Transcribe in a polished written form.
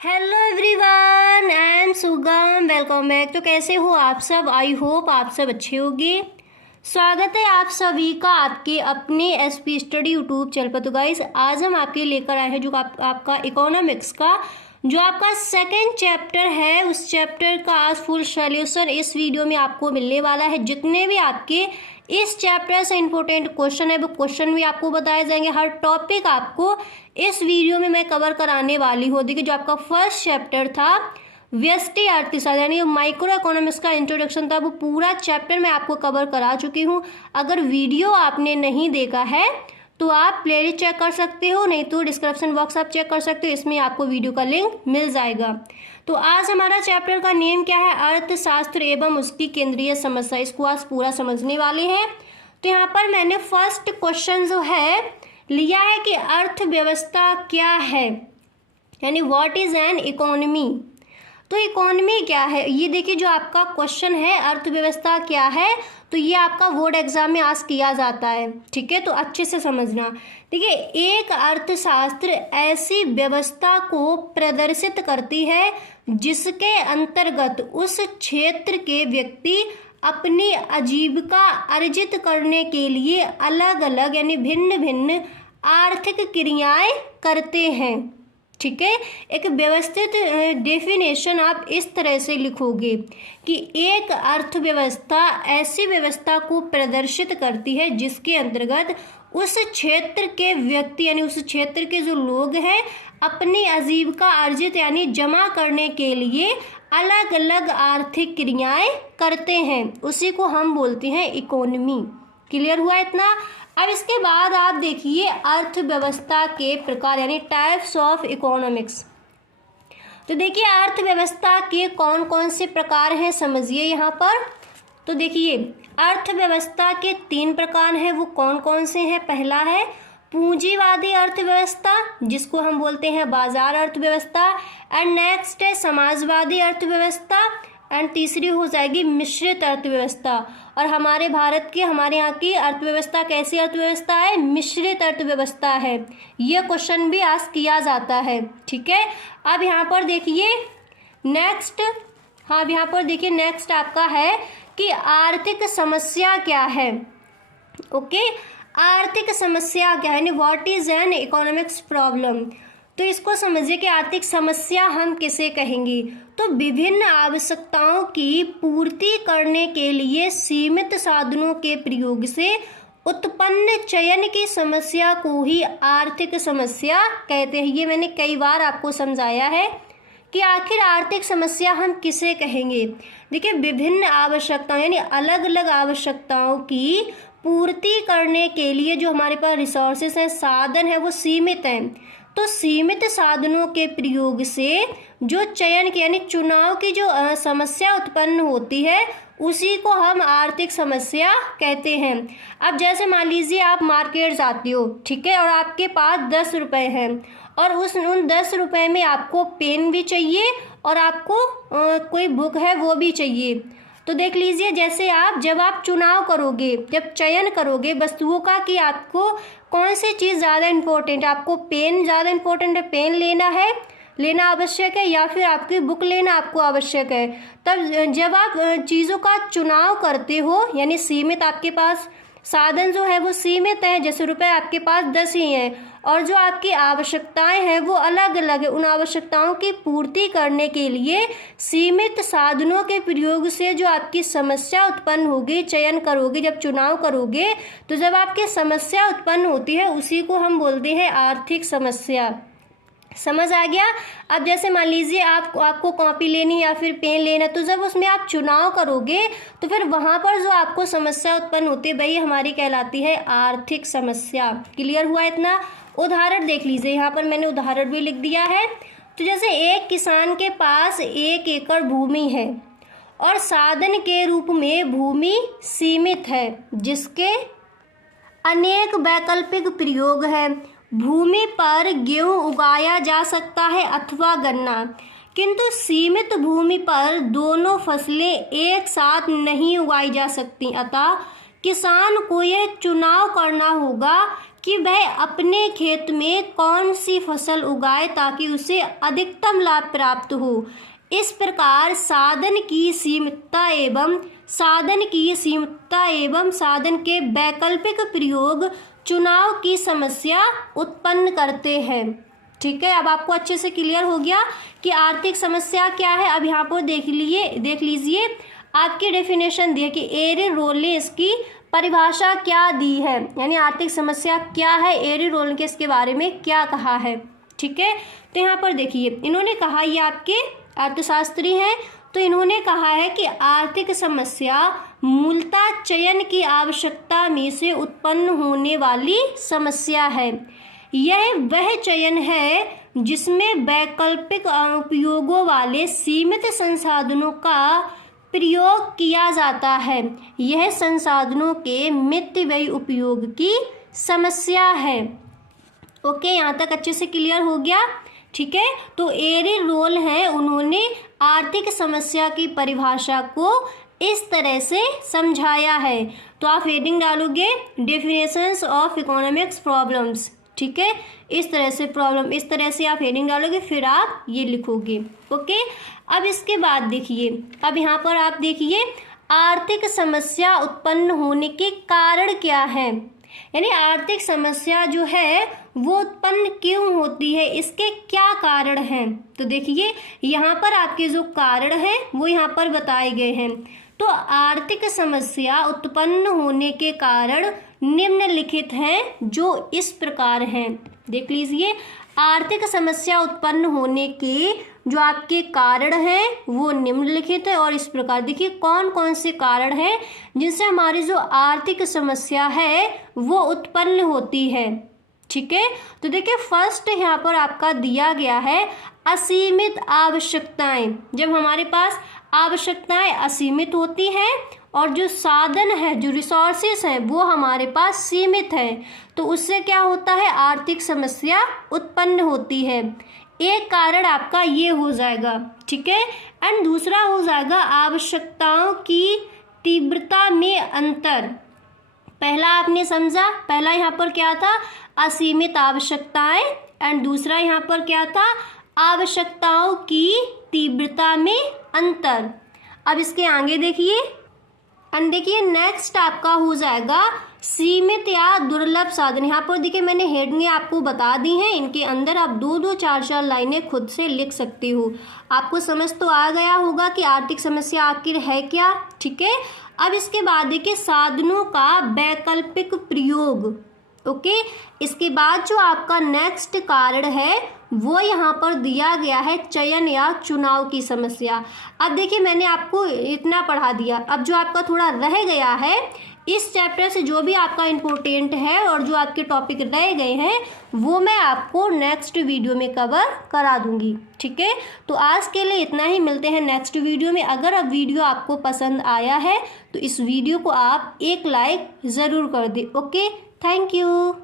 Hello everyone, I am सुगम। Welcome back. तो कैसे हो आप सब? आई होप आप सब अच्छे होंगे। स्वागत है आप सभी का आपके अपने एसपी स्टडी यूट्यूब चैनल पर। तो गाइस, आज हम आपके लेकर आए हैं जो आपका इकोनॉमिक्स का जो आपका सेकंड चैप्टर है, उस चैप्टर का आज फुल सॉल्यूशन इस वीडियो में आपको मिलने वाला है। जितने भी आपके इस चैप्टर से इंपॉर्टेंट क्वेश्चन है वो क्वेश्चन भी आपको बताए जाएंगे। हर टॉपिक आपको इस वीडियो में मैं कवर कराने वाली हूँ। देखिए, जो आपका फर्स्ट चैप्टर था व्यष्टि अर्थशास्त्र यानी माइक्रो इकोनॉमिक्स का इंट्रोडक्शन था, वो पूरा चैप्टर मैं आपको कवर करा चुकी हूँ। अगर वीडियो आपने नहीं देखा है तो आप प्लेलिस्ट चेक कर सकते हो, नहीं तो डिस्क्रिप्शन बॉक्स आप चेक कर सकते हो, इसमें आपको वीडियो का लिंक मिल जाएगा। तो आज हमारा चैप्टर का नेम क्या है? अर्थशास्त्र एवं उसकी केंद्रीय समस्या। इसको आज पूरा समझने वाले हैं। तो यहाँ पर मैंने फर्स्ट क्वेश्चन जो है लिया है कि अर्थव्यवस्था क्या है, यानी व्हाट इज एन इकोनॉमी। तो इकोनॉमी क्या है, ये देखिए जो आपका क्वेश्चन है अर्थव्यवस्था क्या है, तो ये आपका बोर्ड एग्जाम में आज किया जाता है। ठीक है, तो अच्छे से समझना। देखिए, एक अर्थशास्त्र ऐसी व्यवस्था को प्रदर्शित करती है जिसके अंतर्गत उस क्षेत्र के व्यक्ति अपनी आजीविका अर्जित करने के लिए अलग अलग यानी भिन्न भिन्न आर्थिक क्रियाएं करते हैं। ठीक है, एक व्यवस्थित डेफिनेशन आप इस तरह से लिखोगे कि एक अर्थव्यवस्था ऐसी व्यवस्था को प्रदर्शित करती है जिसके अंतर्गत उस क्षेत्र के व्यक्ति यानी उस क्षेत्र के जो लोग हैं अपनी आजीविका अर्जित यानी जमा करने के लिए अलग अलग आर्थिक क्रियाएं करते हैं, उसी को हम बोलते हैं इकोनॉमी। क्लियर हुआ इतना? अब इसके बाद आप देखिए अर्थव्यवस्था के प्रकार यानी टाइप्स ऑफ इकोनॉमिक्स। तो देखिए अर्थव्यवस्था के कौन कौन से प्रकार हैं, समझिए यहाँ पर। तो देखिए अर्थव्यवस्था के 3 प्रकार हैं, वो कौन कौन से हैं? पहला है पूंजीवादी अर्थव्यवस्था, जिसको हम बोलते हैं बाजार अर्थव्यवस्था। एंड नेक्स्ट है समाजवादी अर्थव्यवस्था। एंड तीसरी हो जाएगी मिश्रित अर्थव्यवस्था। और हमारे भारत की हमारे यहाँ की अर्थव्यवस्था कैसी अर्थव्यवस्था है? मिश्रित अर्थव्यवस्था है। यह क्वेश्चन भी आज किया जाता है। ठीक है, अब यहाँ पर देखिए नेक्स्ट, हाँ अब यहाँ पर देखिए नेक्स्ट आपका है कि आर्थिक समस्या क्या है। ओके, आर्थिक समस्या क्या है, what is an economics problem. तो इसको समझिए कि आर्थिक समस्या हम किसे कहेंगे। तो विभिन्न आवश्यकताओं की पूर्ति करने के लिए सीमित साधनों के प्रयोग से उत्पन्न चयन की समस्या को ही आर्थिक समस्या कहते हैं। ये मैंने कई बार आपको समझाया है कि आखिर आर्थिक समस्या हम किसे कहेंगे। देखिए, विभिन्न आवश्यकताओं यानी अलग अलग आवश्यकताओं की पूर्ति करने के लिए जो हमारे पास रिसोर्सेस हैं, साधन है, वो सीमित हैं। तो सीमित साधनों के प्रयोग से जो चयन की यानी चुनाव की जो समस्या उत्पन्न होती है उसी को हम आर्थिक समस्या कहते हैं। अब जैसे मान लीजिए आप मार्केट जाते हो, ठीक है, और आपके पास 10 रुपये हैं और उन 10 रुपये में आपको पेन भी चाहिए और आपको कोई बुक है वो भी चाहिए। तो देख लीजिए, जैसे जब आप चुनाव करोगे, जब चयन करोगे वस्तुओं का कि आपको कौन सी चीज़ ज़्यादा इम्पोर्टेंट है, आपको पेन ज़्यादा इम्पोर्टेंट है, पेन लेना आवश्यक है, या फिर आपकी बुक लेना आपको आवश्यक है। तब जब आप चीज़ों का चुनाव करते हो यानी सीमित आपके पास साधन जो है वो सीमित है, जैसे रुपए आपके पास 10 ही हैं और जो आपकी आवश्यकताएं हैं वो अलग अलग है। उन आवश्यकताओं की पूर्ति करने के लिए सीमित साधनों के प्रयोग से जो आपकी समस्या उत्पन्न होगी, चयन करोगे, जब चुनाव करोगे तो जब आपकी समस्या उत्पन्न होती है उसी को हम बोलते हैं आर्थिक समस्या। समझ आ गया? अब जैसे मान लीजिए आपको कॉपी लेनी या फिर पेन लेना, तो जब उसमें आप चुनाव करोगे तो फिर वहाँ पर जो आपको समस्या उत्पन्न होती है वही हमारी कहलाती है आर्थिक समस्या। क्लियर हुआ इतना? उदाहरण देख लीजिए, यहाँ पर मैंने उदाहरण भी लिख दिया है। तो जैसे एक किसान के पास 1 एकड़ भूमि है और साधन के रूप में भूमि सीमित है जिसके अनेक वैकल्पिक प्रयोग है। भूमि पर गेहूं उगाया जा सकता है अथवा गन्ना, किंतु सीमित भूमि पर दोनों फसलें एक साथ नहीं उगाई जा सकती। अतः किसान को यह चुनाव करना होगा कि वह अपने खेत में कौन सी फसल उगाए ताकि उसे अधिकतम लाभ प्राप्त हो। इस प्रकार साधन की सीमितता एवं साधन के वैकल्पिक प्रयोग चुनाव की समस्या उत्पन्न करते हैं। ठीक है, अब आपको अच्छे से क्लियर हो गया कि आर्थिक समस्या क्या है। अब यहाँ पर देख लीजिए आपकी डेफिनेशन दी है कि एरिक रोल ने इसकी परिभाषा क्या दी है, यानी आर्थिक समस्या क्या है, एरिक रोल ने इसके बारे में क्या कहा है। ठीक है, तो यहाँ पर देखिए इन्होंने कहा, ये आपके अर्थशास्त्री हैं, तो इन्होंने कहा है कि आर्थिक समस्या मूलतः चयन की आवश्यकता में से उत्पन्न होने वाली समस्या है। यह वह चयन है जिसमें वैकल्पिक उपयोगों वाले सीमित संसाधनों का प्रयोग किया जाता है। यह संसाधनों के मितव्ययी उपयोग की समस्या है। ओके, यहाँ तक अच्छे से क्लियर हो गया। ठीक है, तो एरिक रोल है, उन्होंने आर्थिक समस्या की परिभाषा को इस तरह से समझाया है। तो आप हेडिंग डालोगे डेफिनेशंस ऑफ इकोनॉमिक्स प्रॉब्लम्स। ठीक है, इस तरह से आप हेडिंग डालोगे, फिर आप ये लिखोगे। ओके, अब इसके बाद देखिए, अब यहाँ पर आप देखिए आर्थिक समस्या उत्पन्न होने के कारण क्या है, यानी आर्थिक समस्या जो है वो उत्पन्न क्यों होती है, इसके क्या कारण हैं। तो देखिए यहाँ पर आपके जो कारण हैं वो यहाँ पर बताए गए हैं। तो आर्थिक समस्या उत्पन्न होने के कारण निम्नलिखित हैं, जो इस प्रकार हैं। देख लीजिए, आर्थिक समस्या उत्पन्न होने के जो आपके कारण हैं वो निम्नलिखित है और इस प्रकार। देखिए कौन कौन से कारण हैं जिनसे हमारी जो आर्थिक समस्या है वो उत्पन्न होती है। ठीक है, तो देखिए फर्स्ट यहाँ पर आपका दिया गया है असीमित आवश्यकताएं। जब हमारे पास आवश्यकताएं असीमित होती हैं और जो साधन है, जो रिसोर्सेस हैं वो हमारे पास सीमित है, तो उससे क्या होता है, आर्थिक समस्या उत्पन्न होती है। एक कारण आपका ये हो जाएगा। ठीक है, एंड दूसरा हो जाएगा आवश्यकताओं की तीव्रता में अंतर। पहला आपने समझा, पहला यहाँ पर क्या था, असीमित आवश्यकताएं, एंड दूसरा यहाँ पर क्या था, आवश्यकताओं की तीव्रता में अंतर। अब इसके आगे देखिए, एंड देखिए नेक्स्ट आपका हो जाएगा सीमित या दुर्लभ साधन। यहाँ पर देखिए मैंने हेडिंग आपको बता दी हैं, इनके अंदर आप 2-2, 4-4 लाइनें खुद से लिख सकते हो। आपको समझ तो आ गया होगा कि आर्थिक समस्या आखिर है क्या। ठीक है, अब इसके बाद देखिए साधनों का वैकल्पिक प्रयोग। ओके, इसके बाद जो आपका नेक्स्ट कारण है वो यहाँ पर दिया गया है चयन या चुनाव की समस्या। अब देखिए मैंने आपको इतना पढ़ा दिया, अब जो आपका थोड़ा रह गया है इस चैप्टर से, जो भी आपका इम्पोर्टेंट है और जो आपके टॉपिक रह गए हैं वो मैं आपको नेक्स्ट वीडियो में कवर करा दूंगी। ठीक है, तो आज के लिए इतना ही, मिलते हैं नेक्स्ट वीडियो में। अगर अब वीडियो आपको पसंद आया है तो इस वीडियो को आप एक लाइक ज़रूर कर दें। Okay, thank you.